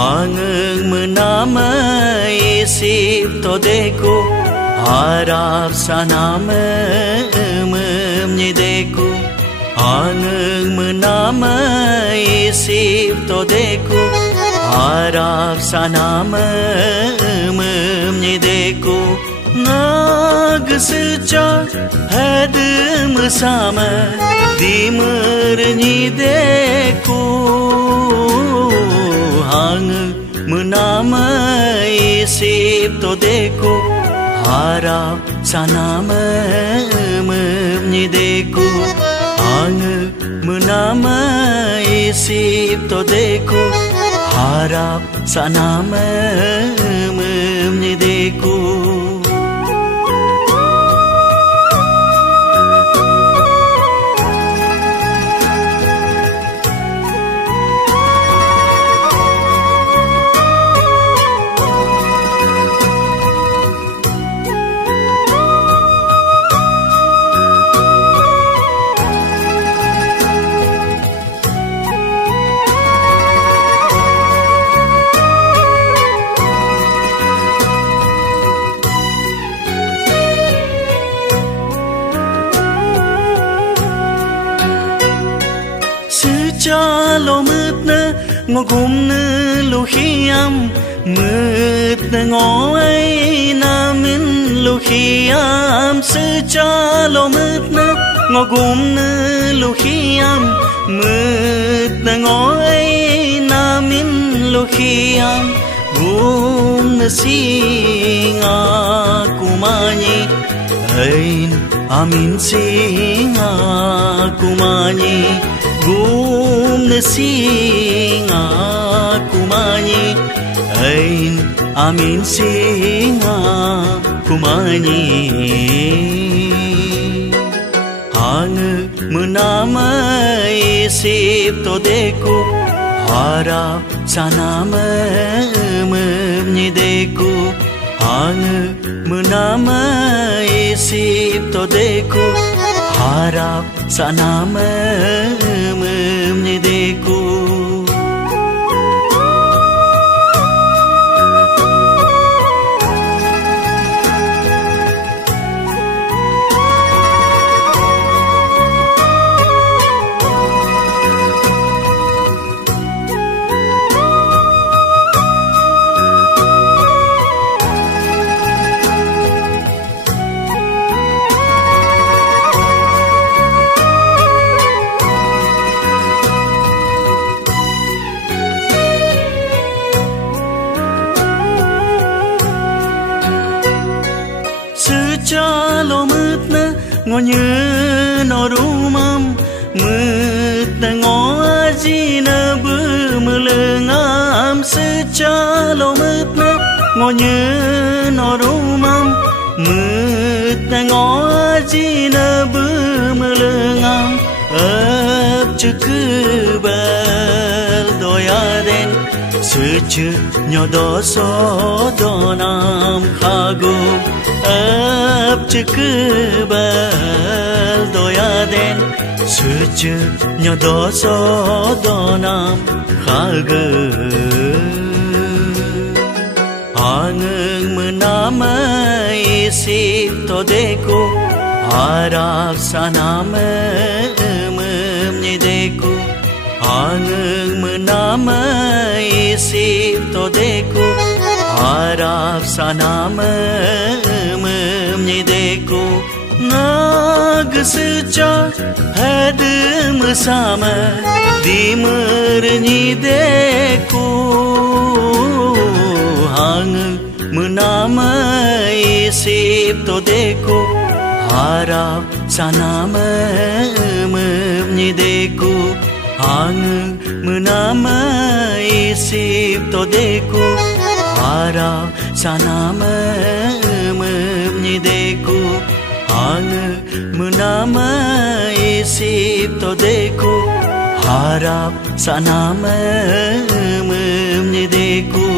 Hangeng menama isip todeku harap sanama memnyedeku. Hangeng menama isip todeku harap sanama memnyedeku. Nagseca hadem sama di mernyideku. Hangeng menama isip todeku harap sanama memnyedeku. Hangeng menama isip todeku harap sanama memnyedeku. Lo mướt nơ ngô gồm nơ lô khiam mướt nơ ngô ấy na min lô khiam sư cha lo mướt nơ ngô gồm nơ lô khiam mướt nơ ngô ấy na min lô khiam gồm nơ singa kumani ein amin singa kumani gum singa kumani ein amin singa kumani. Hangeng menama isip todeku harap sanama memnyedeku. Hangeng menama isip todeku harap sanama memnyedeku. Cha lo mướt nơ ngô nhớ nó rumam mướt nơ ngô gì nơ bư mơ lơ ngam. Sư cha lo mướt nơ ngô nhớ nó rumam mướt nơ ngô gì nơ bư mơ lơ ngam. Ấp chữ cứ bel đôi aden sư chữ nhỏ đó so đó nam khago. Ấp chữ cứ bel đôi aden sư chữ nhỏ đó so đó nam khago. Hangeng menama isip todeku harap sanama memnyedeku. Hangeng menama isip todeku harap sanama memnyedeku. Nagseca hadem sama di mernyideku. Hangeng menama isip todeku harap sanama memnyedeku. Hangeng menama isip todeku harap sanama memnyedeku. Hangeng menama isip todeku harap sanama memnyedeku.